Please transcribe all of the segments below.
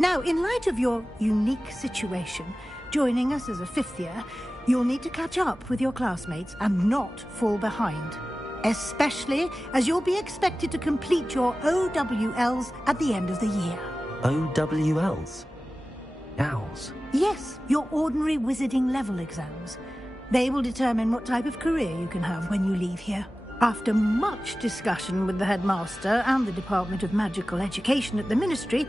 Now, in light of your unique situation, joining us as a 5th year, you'll need to catch up with your classmates and not fall behind. Especially as you'll be expected to complete your OWLs at the end of the year. OWLs? Owls? Yes, your ordinary wizarding level exams. They will determine what type of career you can have when you leave here. After much discussion with the headmaster and the Department of Magical Education at the Ministry,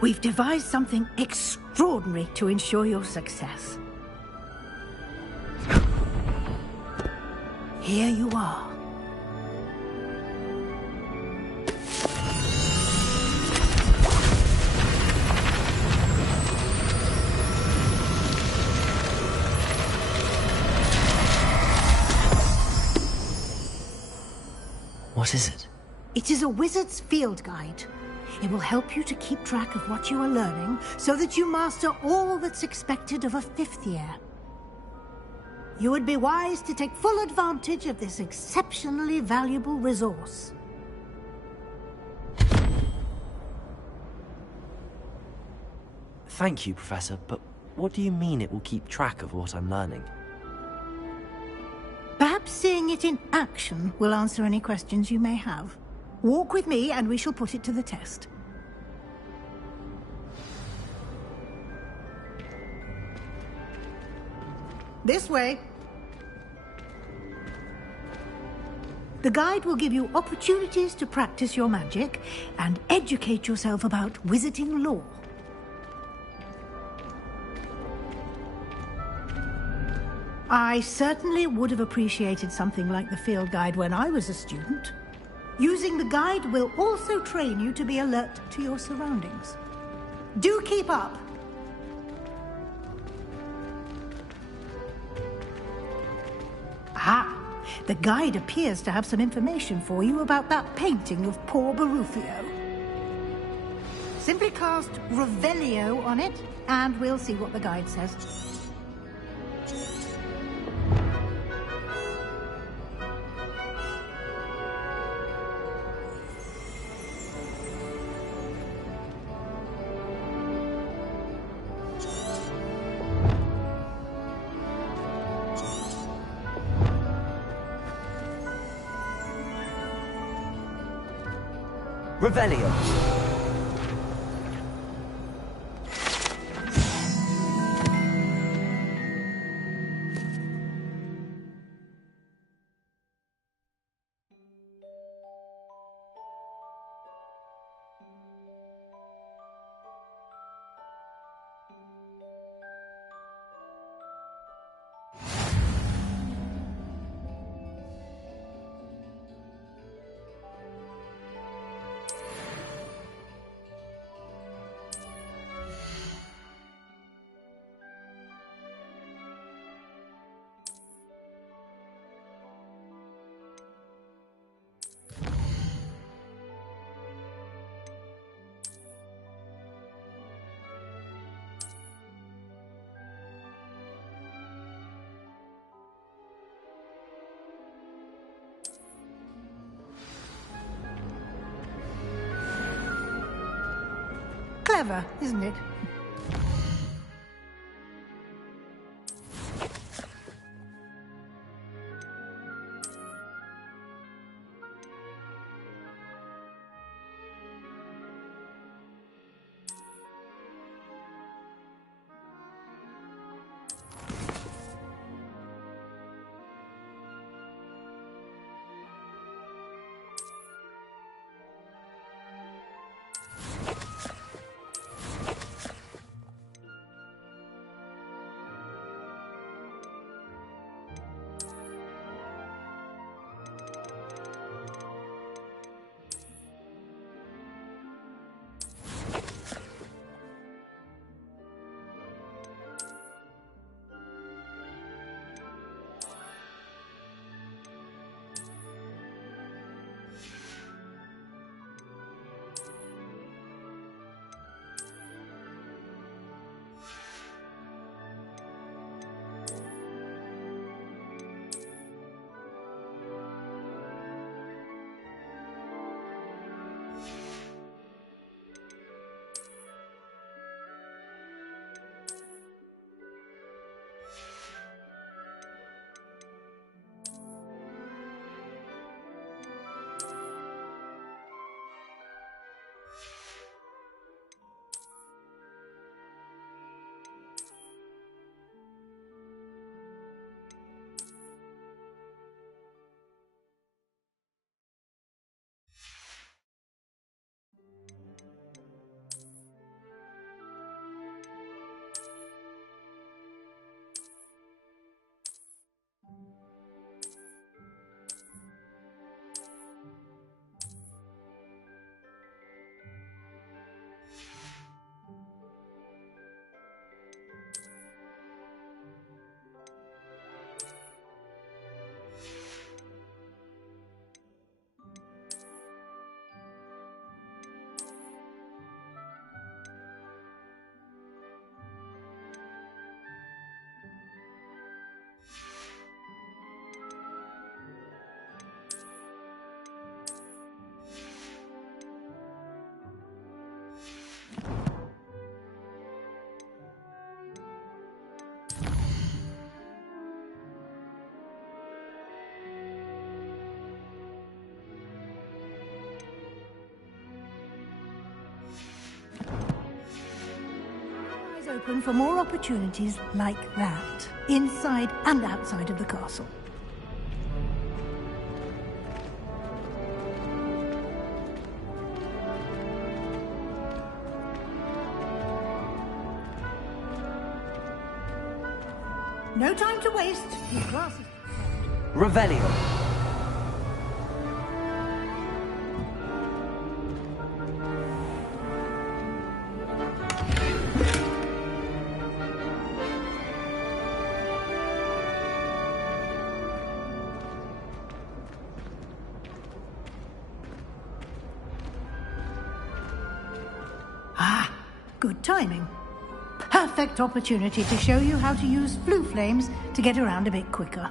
we've devised something extraordinary to ensure your success. Here you are. What is it? It is a wizard's field guide. It will help you to keep track of what you are learning so that you master all that's expected of a 5th year. You would be wise to take full advantage of this exceptionally valuable resource. Thank you, Professor, but what do you mean it will keep track of what I'm learning? Perhaps seeing it in action will answer any questions you may have. Walk with me and we shall put it to the test. This way. The guide will give you opportunities to practice your magic and educate yourself about wizarding lore. I certainly would have appreciated something like the field guide when I was a student. Using the guide will also train you to be alert to your surroundings. Do keep up! Ah, the guide appears to have some information for you about that painting of poor Barufio. Simply cast Revelio on it, and we'll see what the guide says. Revelio! Clever, isn't it? Eyes open for more opportunities like that, inside and outside of the castle. No time to waste. Your glasses. Revelio. Ah, good timing. Perfect opportunity to show you how to use flue flames to get around a bit quicker.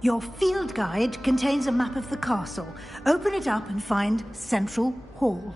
Your field guide contains a map of the castle. Open it up and find Central Hall.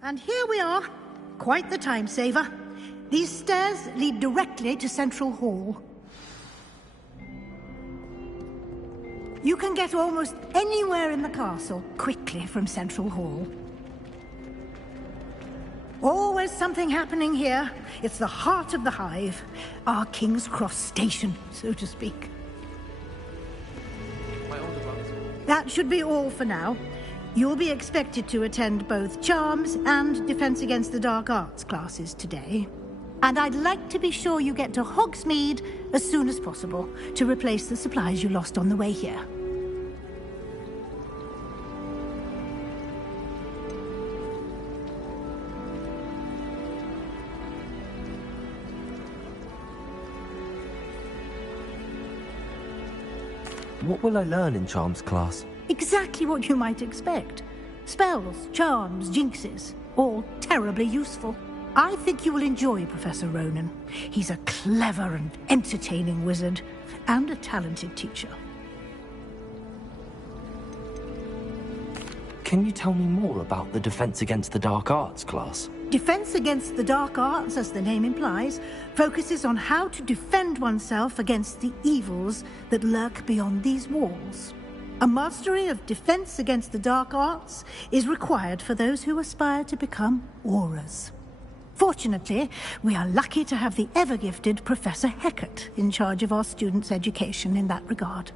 And here we are. Quite the time saver. These stairs lead directly to Central Hall. You can get almost anywhere in the castle quickly from Central Hall. Always something happening here. It's the heart of the hive. Our King's Cross station, so to speak. That should be all for now. You'll be expected to attend both Charms and Defense Against the Dark Arts classes today. And I'd like to be sure you get to Hogsmeade as soon as possible to replace the supplies you lost on the way here. What will I learn in Charms class? Exactly what you might expect. Spells, charms, jinxes, all terribly useful. I think you will enjoy Professor Ronan. He's a clever and entertaining wizard, and a talented teacher. Can you tell me more about the Defense Against the Dark Arts class? Defense Against the Dark Arts, as the name implies, focuses on how to defend oneself against the evils that lurk beyond these walls. A mastery of Defense Against the Dark Arts is required for those who aspire to become Aurors. Fortunately, we are lucky to have the ever-gifted Professor Hecat in charge of our students' education in that regard.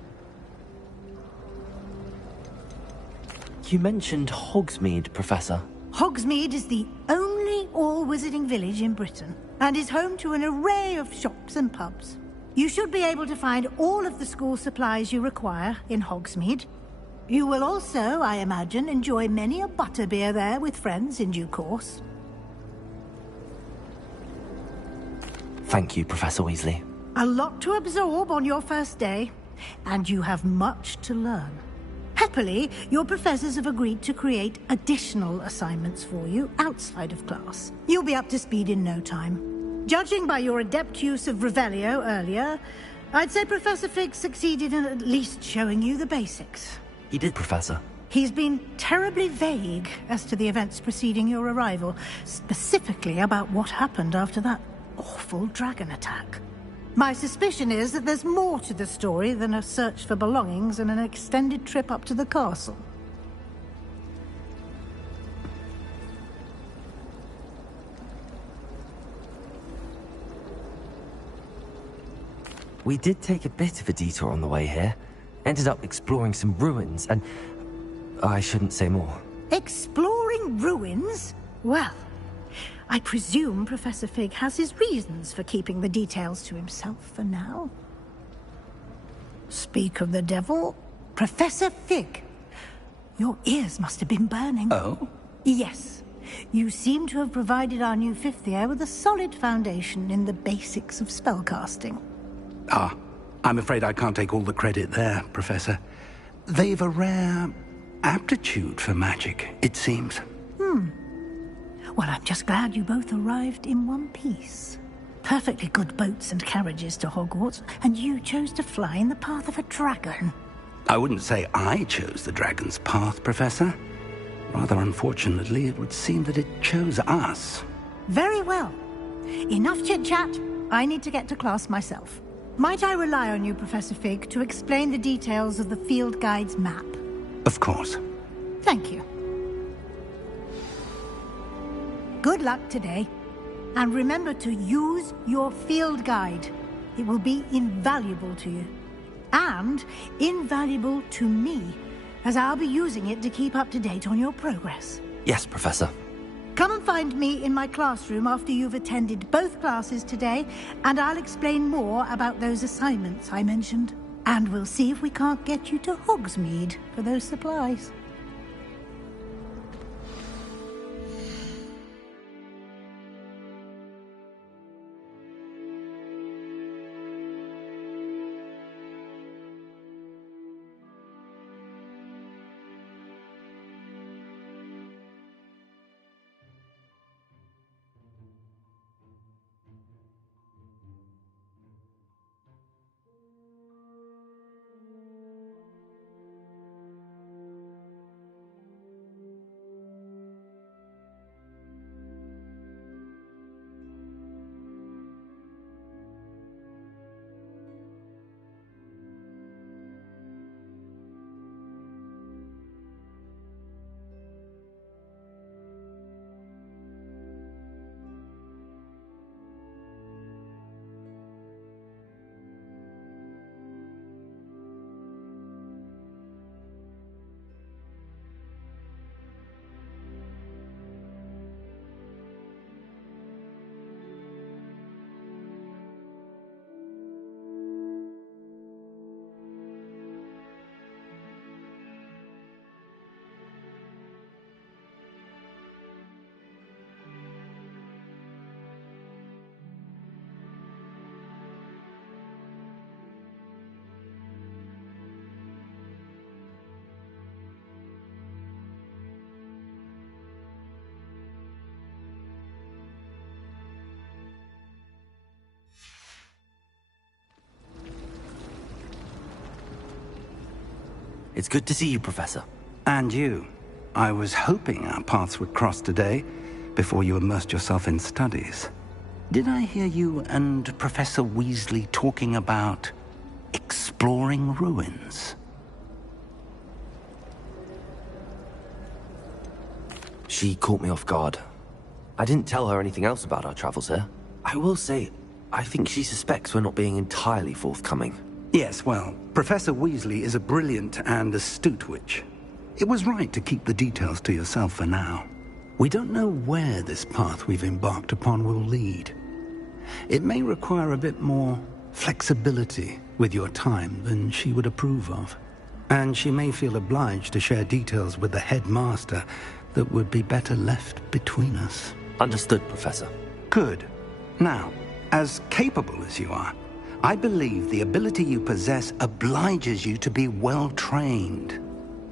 You mentioned Hogsmeade, Professor. Hogsmeade is the only all-wizarding village in Britain, and is home to an array of shops and pubs. You should be able to find all of the school supplies you require in Hogsmeade. You will also, I imagine, enjoy many a butterbeer there with friends in due course. Thank you, Professor Weasley. A lot to absorb on your first day, and you have much to learn. Happily, your professors have agreed to create additional assignments for you outside of class. You'll be up to speed in no time. Judging by your adept use of Revelio earlier, I'd say Professor Fig succeeded in at least showing you the basics. He did, Professor. He's been terribly vague as to the events preceding your arrival, specifically about what happened after that awful dragon attack. My suspicion is that there's more to the story than a search for belongings and an extended trip up to the castle. We did take a bit of a detour on the way here. Ended up exploring some ruins, and I shouldn't say more. Exploring ruins? Well, I presume Professor Fig has his reasons for keeping the details to himself for now. Speak of the devil, Professor Fig. Your ears must have been burning. Oh? Yes. You seem to have provided our new fifth year with a solid foundation in the basics of spellcasting. Ah, I'm afraid I can't take all the credit there, Professor. They've a rare aptitude for magic, it seems. Well, I'm just glad you both arrived in one piece. Perfectly good boats and carriages to Hogwarts, and you chose to fly in the path of a dragon. I wouldn't say I chose the dragon's path, Professor. Rather unfortunately, it would seem that it chose us. Very well. Enough chit-chat. I need to get to class myself. Might I rely on you, Professor Fig, to explain the details of the field guide's map? Of course. Thank you. Good luck today. And remember to use your field guide. It will be invaluable to you. And invaluable to me, as I'll be using it to keep up to date on your progress. Yes, Professor. Come and find me in my classroom after you've attended both classes today, and I'll explain more about those assignments I mentioned. And we'll see if we can't get you to Hogsmeade for those supplies. It's good to see you, Professor. And you. I was hoping our paths would cross today, before you immersed yourself in studies. Did I hear you and Professor Weasley talking about exploring ruins? She caught me off guard. I didn't tell her anything else about our travels here. I will say, I think she suspects we're not being entirely forthcoming. Yes, well, Professor Weasley is a brilliant and astute witch. It was right to keep the details to yourself for now. We don't know where this path we've embarked upon will lead. It may require a bit more flexibility with your time than she would approve of. And she may feel obliged to share details with the headmaster that would be better left between us. Understood, Professor. Good. Now, as capable as you are, I believe the ability you possess obliges you to be well-trained.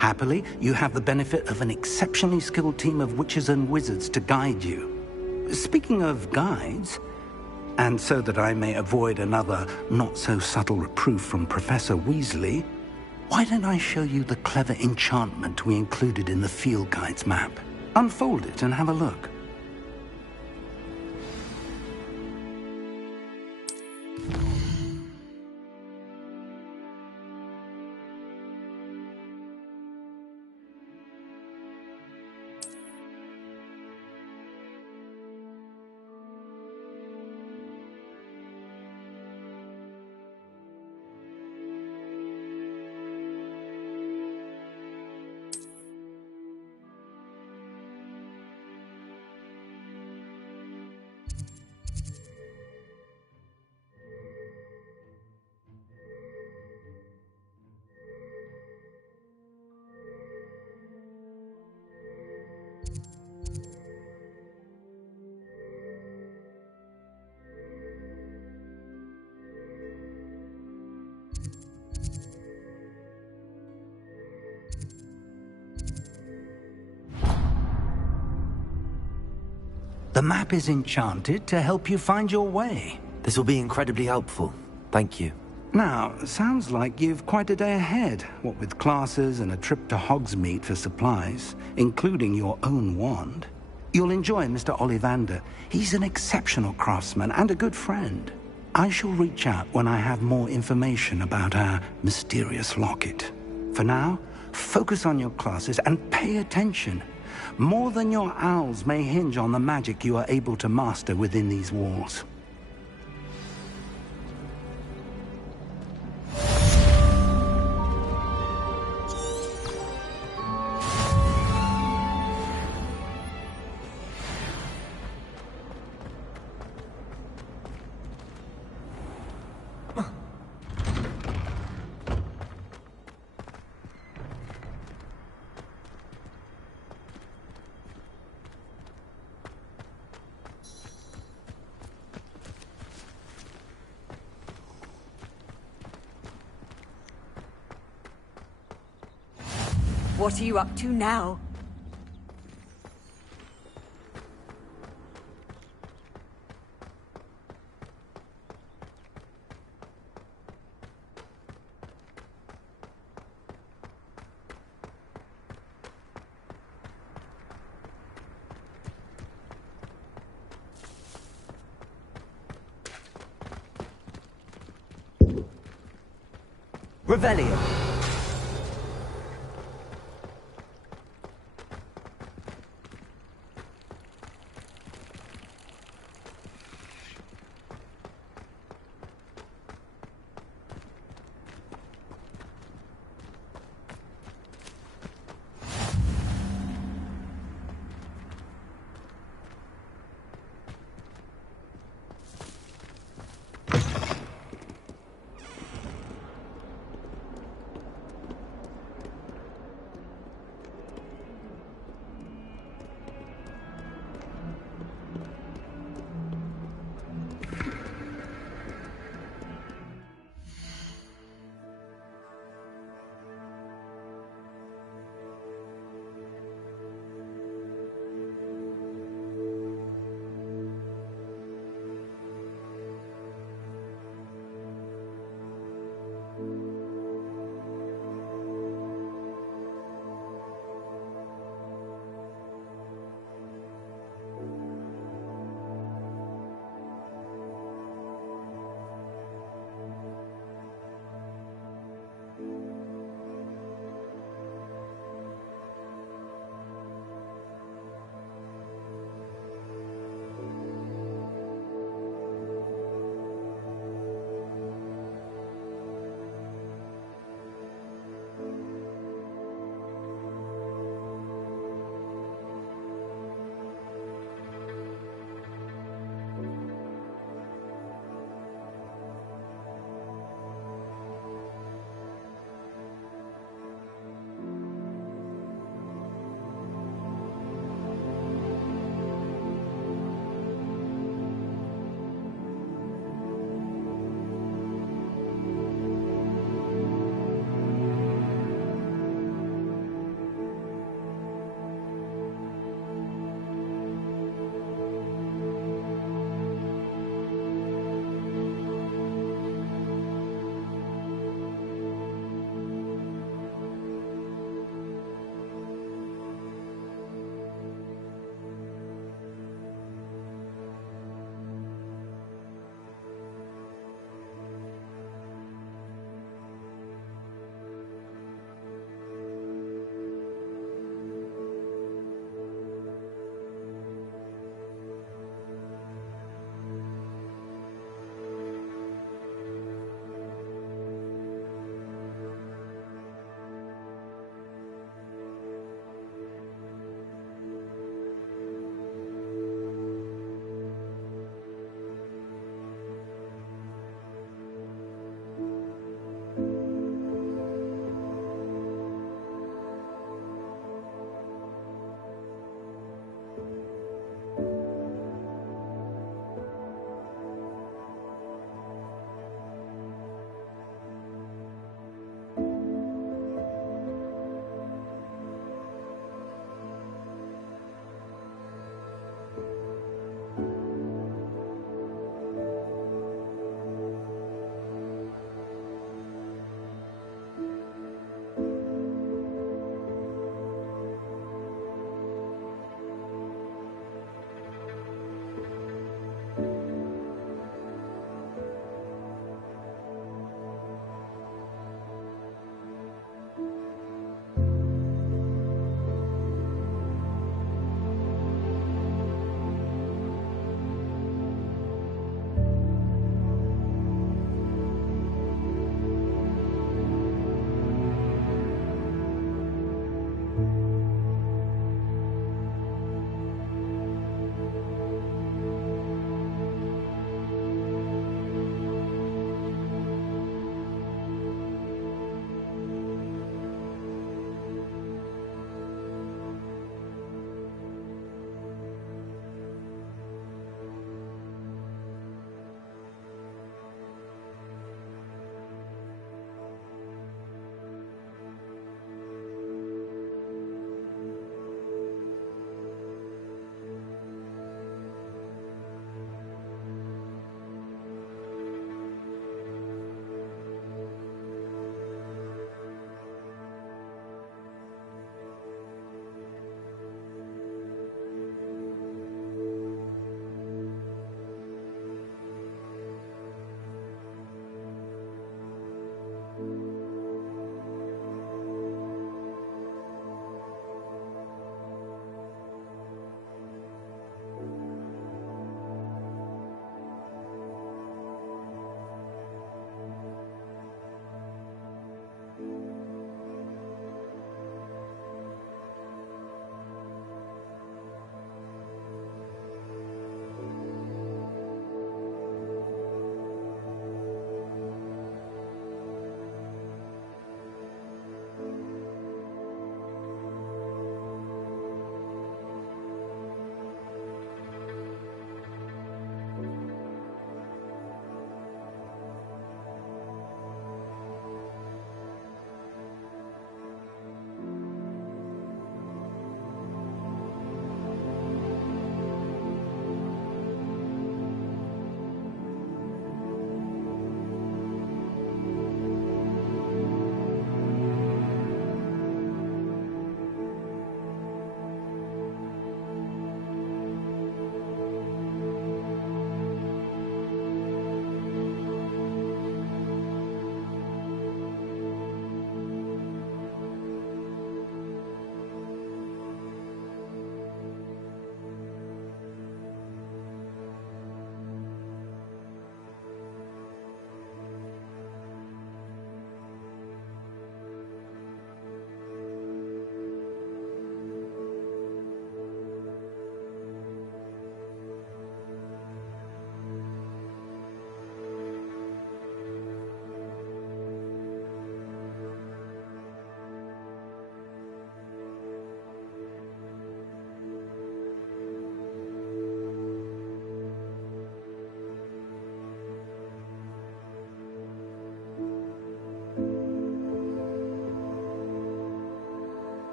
Happily, you have the benefit of an exceptionally skilled team of witches and wizards to guide you. Speaking of guides, and so that I may avoid another not-so-subtle reproof from Professor Weasley, why don't I show you the clever enchantment we included in the field guide's map? Unfold it and have a look. map is enchanted to help you find your way. This will be incredibly helpful. Thank you. Now, sounds like you've quite a day ahead, what with classes and a trip to Hogsmeade for supplies, including your own wand. You'll enjoy Mr. Ollivander. He's an exceptional craftsman and a good friend. I shall reach out when I have more information about our mysterious locket. For now, focus on your classes and pay attention. More than your owls may hinge on the magic you are able to master within these walls. What are you up to now? Revelio.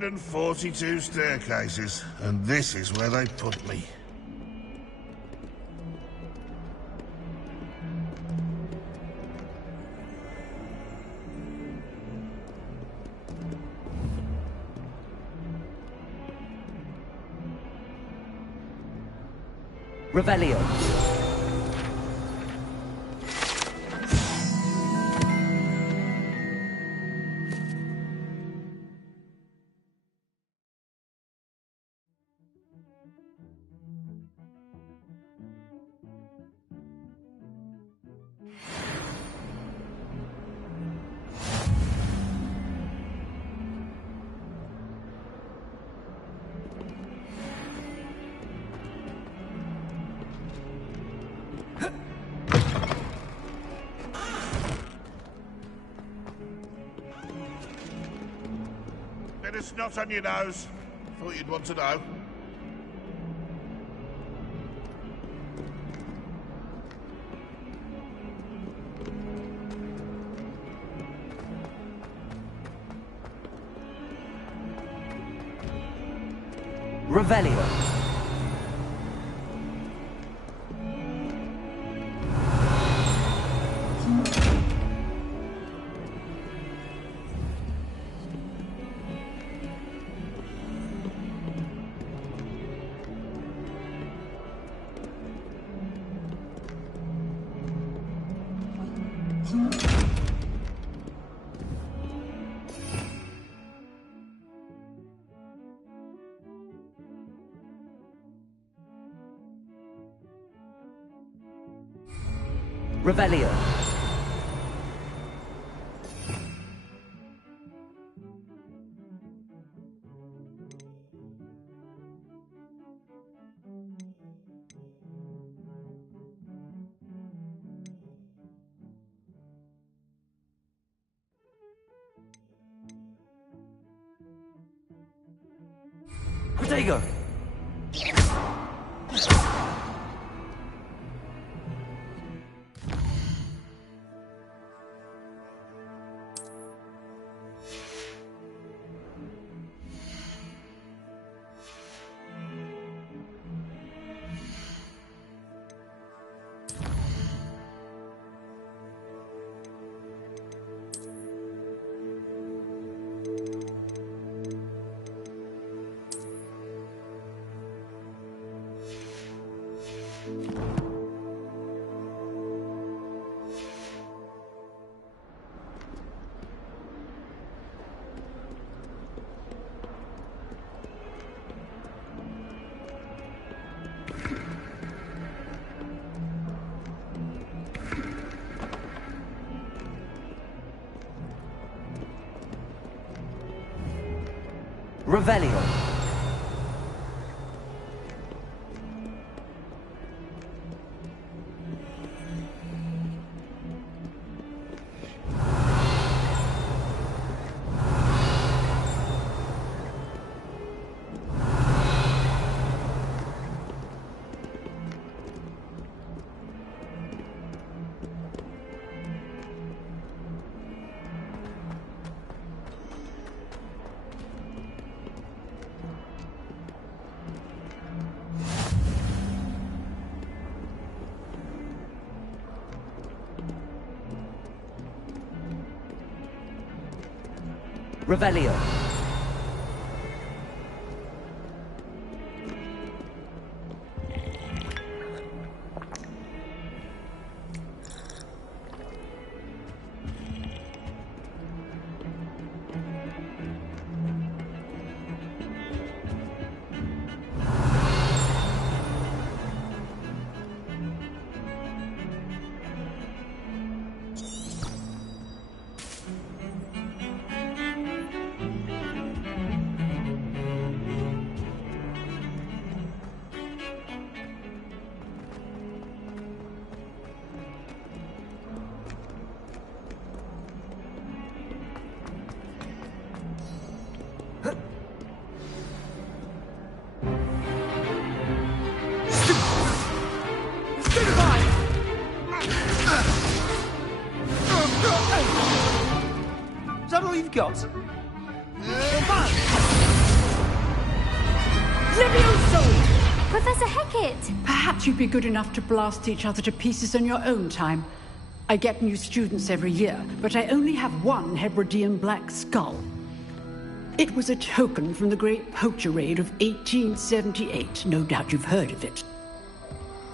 142 staircases, and this is where they put me. Revelio. Bit of snot on your nose. Thought you'd want to know. Revelio. Revelio. Protego. Revelio. Revelio. Is that all you've got? Come on! Levioso! Professor Hecat! Perhaps you'd be good enough to blast each other to pieces in your own time. I get new students every year, but I only have one Hebridean black skull. It was a token from the Great Poacher Raid of 1878. No doubt you've heard of it.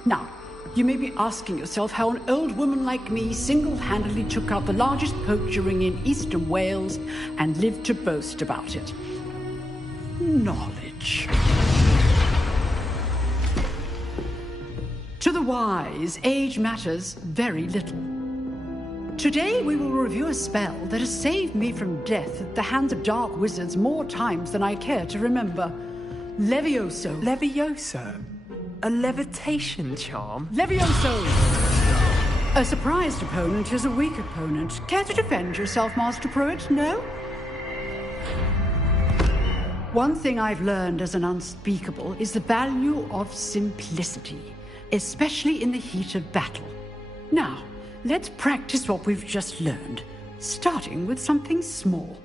Now, you may be asking yourself how an old woman like me single-handedly took out the largest poacher ring in eastern Wales and lived to boast about it. Knowledge. To the wise, age matters very little. Today we will review a spell that has saved me from death at the hands of dark wizards more times than I care to remember. Levioso. Levioso? A levitation charm? Levioso! A surprised opponent is a weak opponent. Care to defend yourself, Master Pruitt? No? One thing I've learned as an unspeakable is the value of simplicity, especially in the heat of battle. Now, let's practice what we've just learned, starting with something small.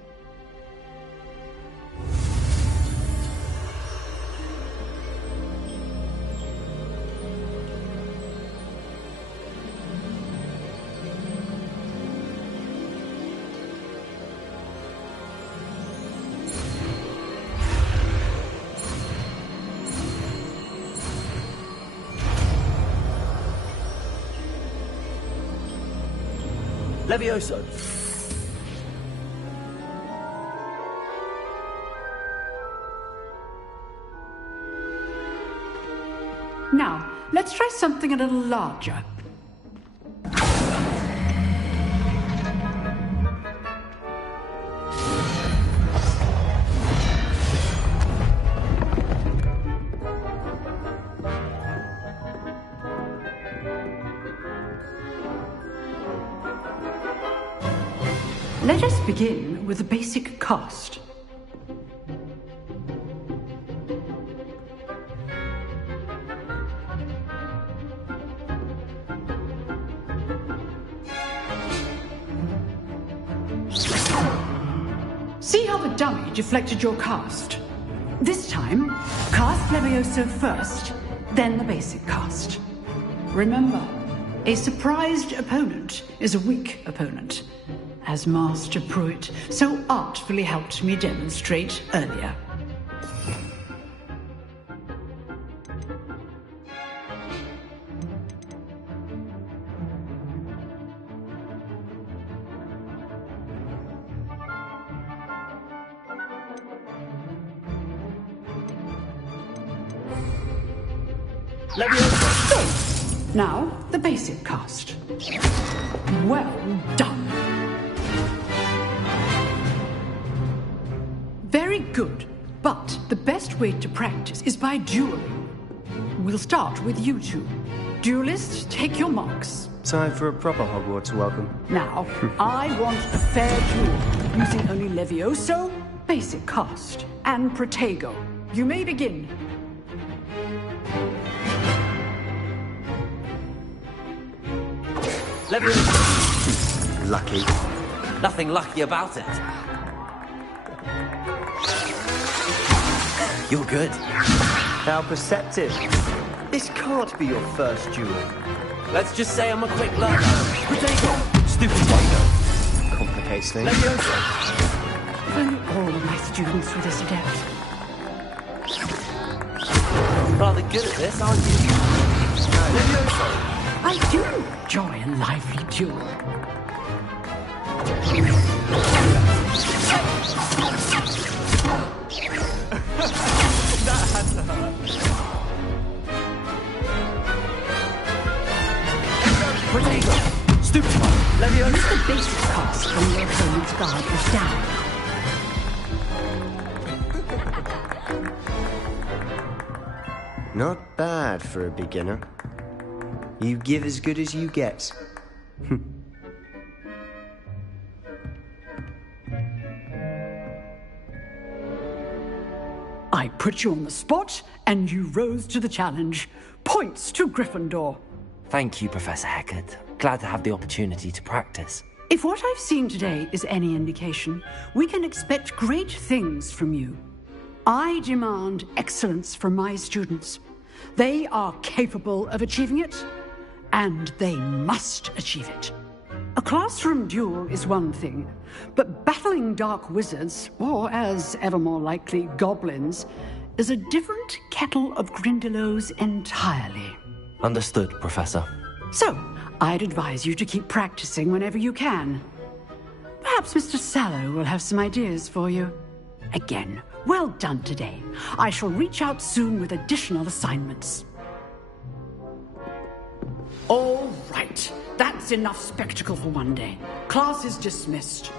Levioso! Now, let's try something a little larger. Let us begin with the basic cast. See how the dummy deflected your cast? This time, cast Levioso first, then the basic cast. Remember, a surprised opponent is a weak opponent, as Master Pruitt so artfully helped me demonstrate earlier. Levioso! Now, the basic cast. Well done. Very good, but the best way to practice is by dueling. We'll start with you two. Duelists, take your marks. Time for a proper Hogwarts welcome. Now, I want a fair duel, using only Levioso, basic cast, and Protego. You may begin. Levioso! Lucky. Nothing lucky about it. You're good. How perceptive. This can't be your first duel. Let's just say I'm a quick learner. Protego! Stupid Wago! Complicates things. Levioso! If only all of my students were this adept. Rather good at this, aren't you? Levioso! I do enjoy a lively duel. That had to hurt. Protego! Stupid one! Levioso! Use the basic cast when your opponent's guard is down. Not bad for a beginner. You give as good as you get. I put you on the spot, and you rose to the challenge. Points to Gyfindor. Thank you, Professor Hecat. Glad to have the opportunity to practice. If what I've seen today is any indication, we can expect great things from you. I demand excellence from my students. They are capable of achieving it, and they must achieve it. A classroom duel is one thing, but battling dark wizards, or as ever more likely, goblins, is a different kettle of grindylows entirely. Understood, Professor. So, I'd advise you to keep practicing whenever you can. Perhaps Mr. Sallow will have some ideas for you. Again, well done today. I shall reach out soon with additional assignments. All right. That's enough spectacle for one day. Class is dismissed.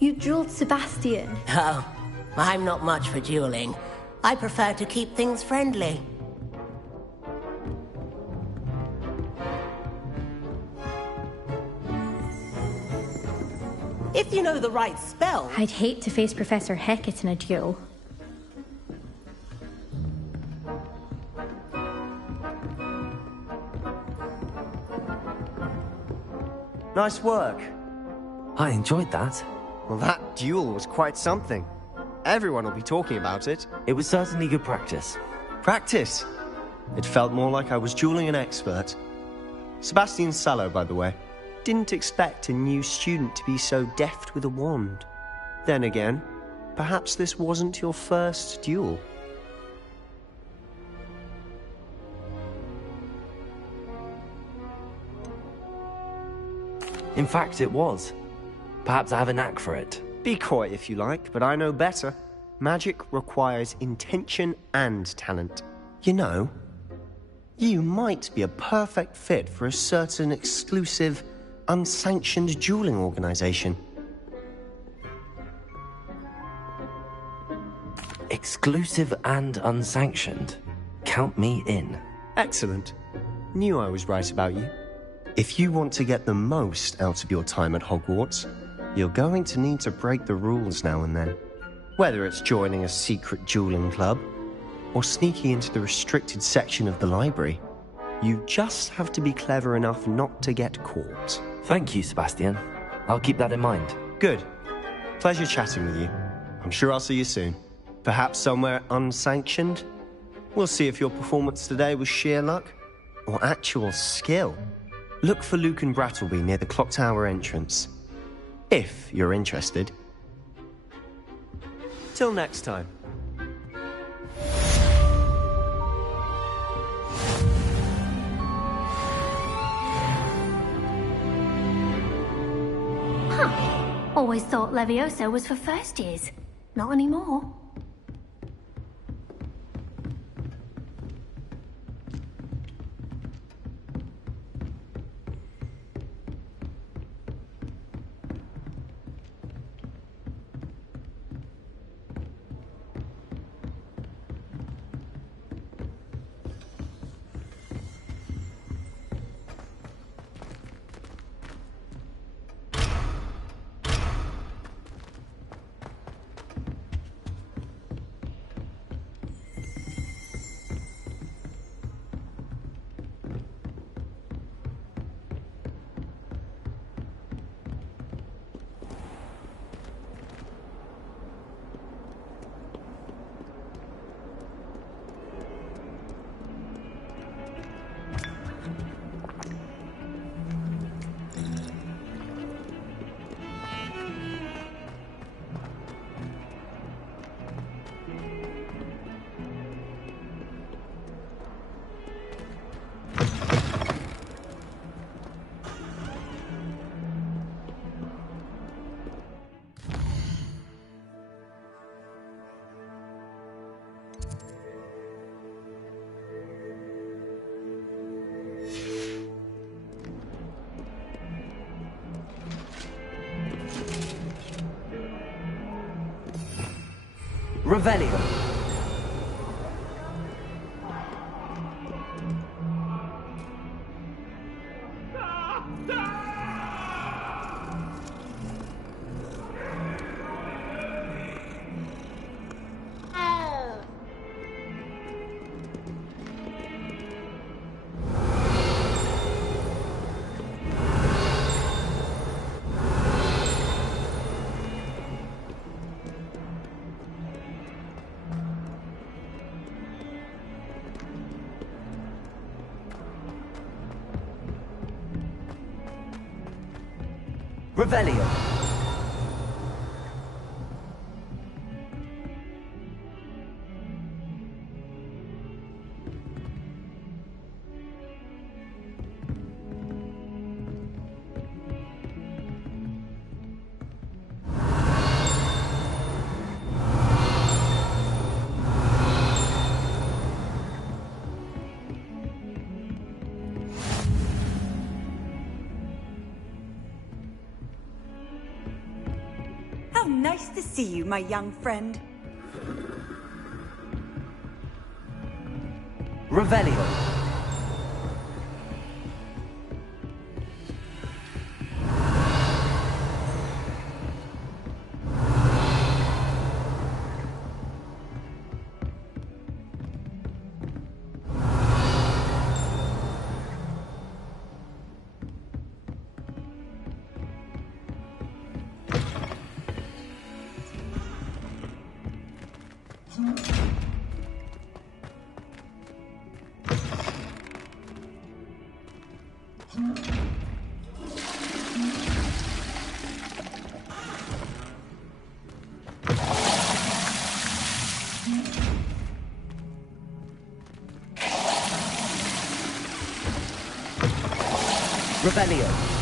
You dueled Sebastian. Oh, I'm not much for dueling. I prefer to keep things friendly. If you know the right spell. I'd hate to face Professor Hecat in a duel. Nice work. I enjoyed that. Well, that duel was quite something. Everyone will be talking about it. It was certainly good practice. Practice? It felt more like I was dueling an expert. Sebastian Sallow, by the way. Didn't expect a new student to be so deft with a wand. Then again, perhaps this wasn't your first duel. In fact, it was. Perhaps I have a knack for it. Be coy if you like, but I know better. Magic requires intention and talent. You know, you might be a perfect fit for a certain exclusive, unsanctioned dueling organization. Exclusive and unsanctioned. Count me in. Excellent. Knew I was right about you. If you want to get the most out of your time at Hogwarts, you're going to need to break the rules now and then. Whether it's joining a secret dueling club, or sneaking into the restricted section of the library, you just have to be clever enough not to get caught. Thank you, Sebastian. I'll keep that in mind. Good. Pleasure chatting with you. I'm sure I'll see you soon. Perhaps somewhere unsanctioned? We'll see if your performance today was sheer luck, or actual skill. Look for Luke and Brattleby near the Clock Tower entrance. If you're interested. Till next time. Always thought Leviosa was for first years. Not anymore. Revelio. Revelio. Nice to see you, my young friend. Revelio. Revelio.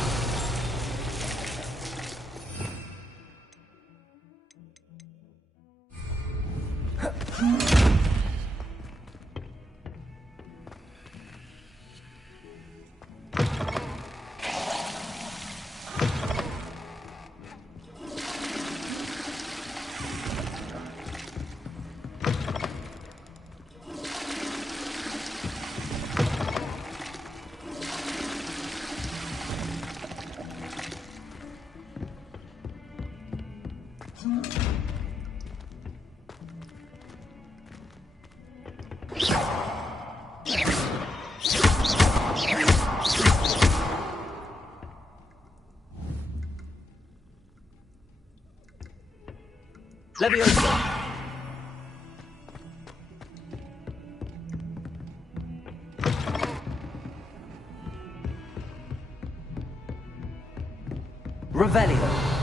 Leviosa. Revelio.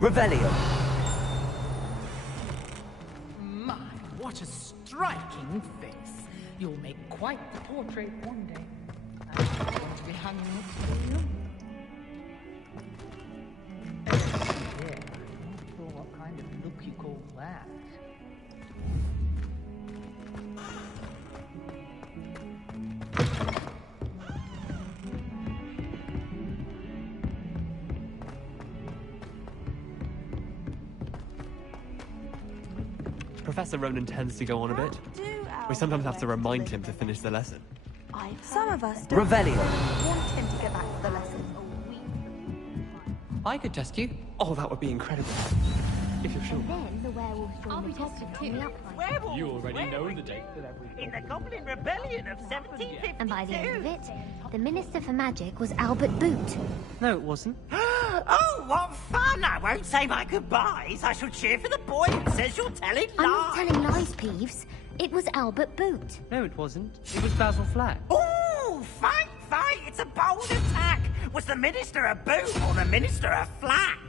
Revelio. My, what a striking face. You'll make quite the portrait one day. I'm going to be hung next to you. Yeah, I'm not sure what kind of look you call that. Professor Ronan tends to go on a bit. We sometimes have to remind him to finish the lesson. Some of us Revelio. want him to go back to the lesson. I could test you. Oh, that would be incredible. If you're sure. Then the werewolves join the test coming up. You already know the date that in the Goblin Rebellion of 1752. And by the end of it, the Minister for Magic was Albert Boot. No, it wasn't. Oh, what fun! I won't say my goodbyes. I shall cheer for the boy who says you're telling lies. I'm not telling lies, Peeves. It was Albert Boot. No, it wasn't. It was Basil Flack. Oh, fight, fight! It's a bold attack. Was the Minister a boot or the Minister a flack?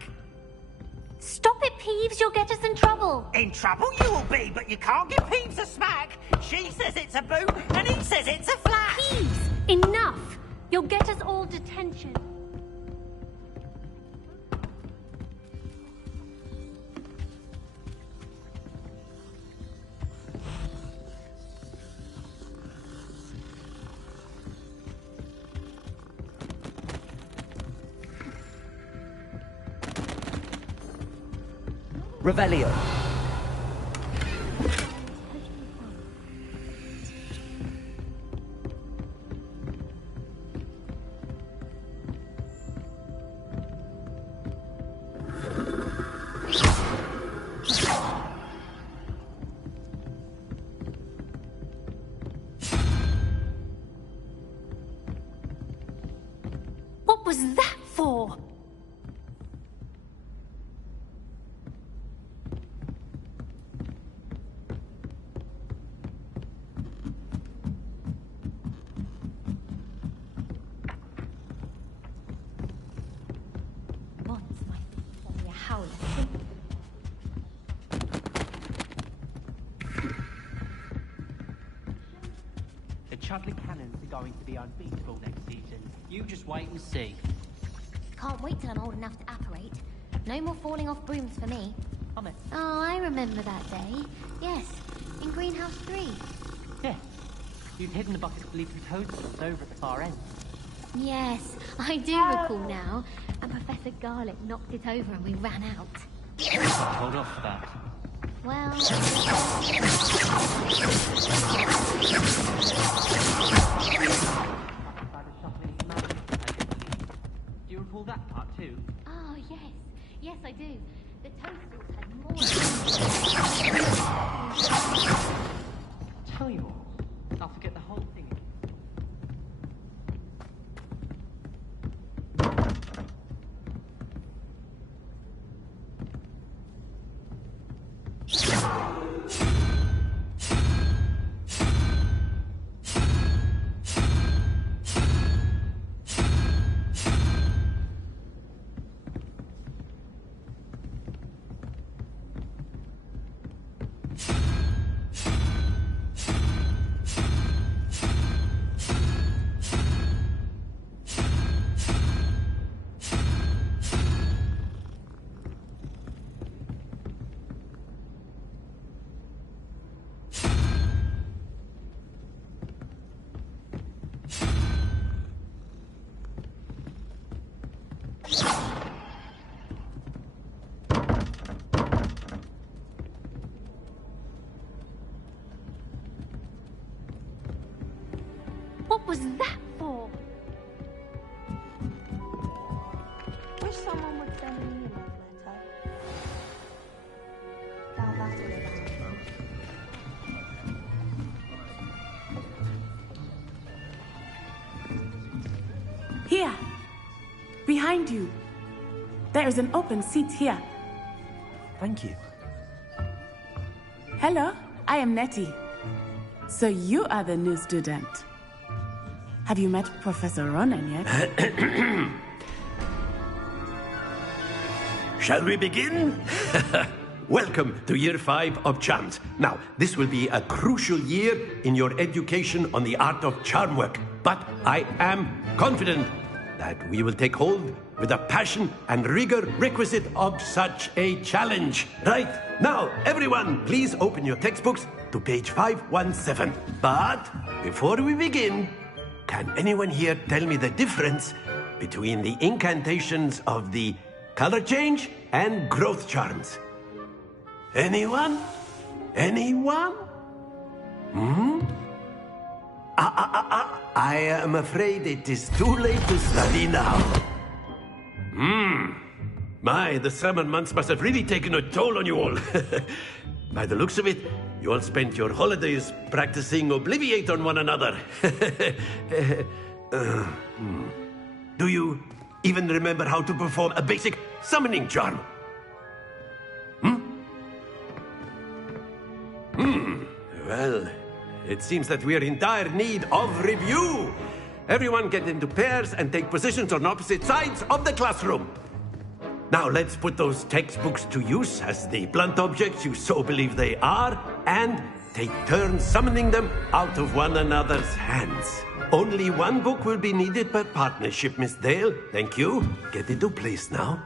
Stop it, Peeves. You'll get us in trouble. In trouble you will be, but you can't give Peeves a smack. She says it's a boot, and he says it's a flack. Peeves, enough. You'll get us all detention. Revelio. was that for? Once my feet a howler. The Chudley Cannons are going to be unbeatable next season. You just wait and see. Can't wait till I'm old enough to apparate. No more falling off brooms for me. Amen. Oh, I remember that day. Yes, in Greenhouse 3. Yeah. You'd hidden the bucket of leafy toadstools over at the far end. Yes, I do recall now. And Professor Garlic knocked it over and we ran out. Hold off for that. Well... Do you recall that part too? Oh, yes. Yes, I do. The toadstools had more... Tell you what, I'll forget the whole thing. What was that for? Wish someone would send me a love letter. That's what it is. Here! Behind you! There is an open seat here. Thank you. Hello, I am Nettie. So you are the new student. Have you met Professor Ronan yet? Shall we begin? Welcome to Year 5 of Charms. Now, this will be a crucial year in your education on the art of charm work. But I am confident that we will take hold with the passion and rigor requisite of such a challenge. Right, now, everyone, please open your textbooks to page 517. But before we begin, can anyone here tell me the difference between the incantations of the color change and growth charms? Anyone? Anyone? I am afraid it is too late to study now. My, the summer months must have really taken a toll on you all. By the looks of it, you all spent your holidays practicing Obliviate on one another. Do you even remember how to perform a basic summoning charm? Well, it seems that we are in dire need of review. Everyone get into pairs and take positions on opposite sides of the classroom. Now let's put those textbooks to use as the blunt objects you so believe they are, and take turns summoning them out of one another's hands. Only one book will be needed per partnership, Miss Dale. Thank you. Get into place now.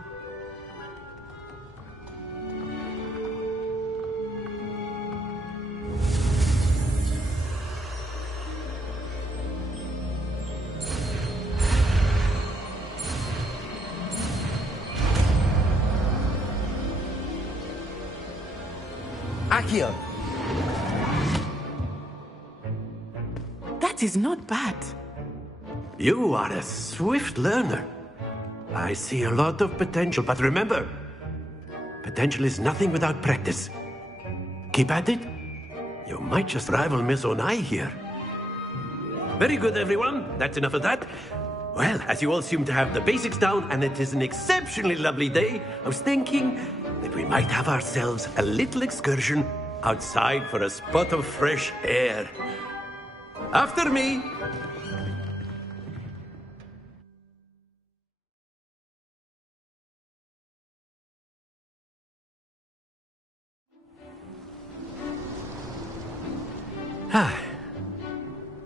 Accio! That is not bad. You are a swift learner. I see a lot of potential, but remember, potential is nothing without practice. Keep at it. You might just rival Miss Onai here. Very good, everyone. That's enough of that. Well, as you all seem to have the basics down, and it is an exceptionally lovely day, I was thinking that we might have ourselves a little excursion outside for a spot of fresh air. After me!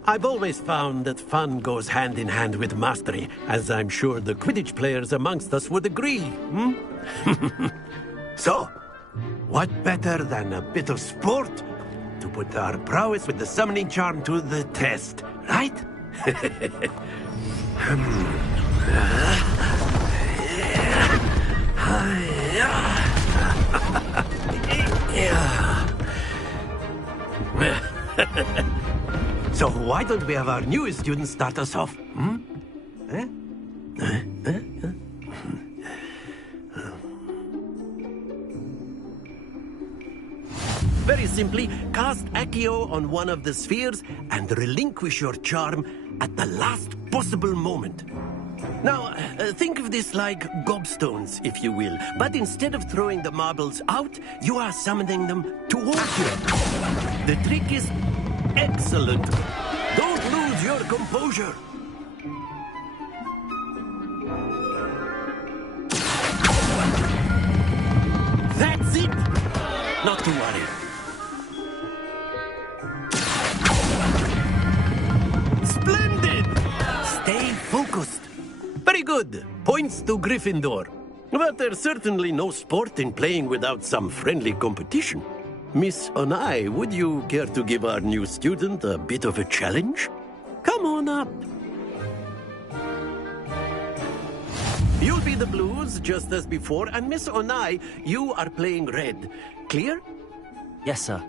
I've always found that fun goes hand in hand with mastery, as I'm sure the Quidditch players amongst us would agree. So, what better than a bit of sport to put our prowess with the summoning charm to the test, right? So why don't we have our newest student start us off? Very simply, cast Accio on one of the spheres and relinquish your charm at the last possible moment. Now, think of this like gobstones, if you will. But instead of throwing the marbles out, you are summoning them towards you. The trick is excellent. Don't lose your composure. That's it. Not to worry. Splendid! Stay focused. Very good. Points to Gryffindor. But there's certainly no sport in playing without some friendly competition. Miss Onai, would you care to give our new student a bit of a challenge? Come on up. You'll be the blues, just as before, and Miss Onai, you are playing red. Clear? Yes, sir.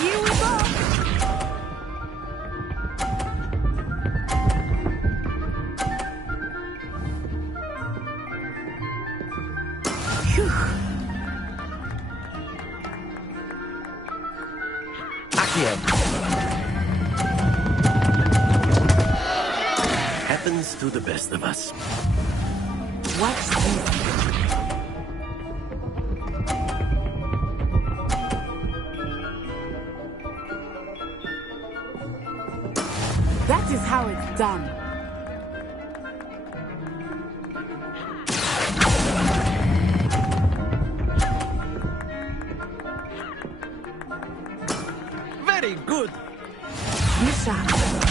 Here we go! Happens to the best of us. What's this? That is how it's done. Very good. Misha.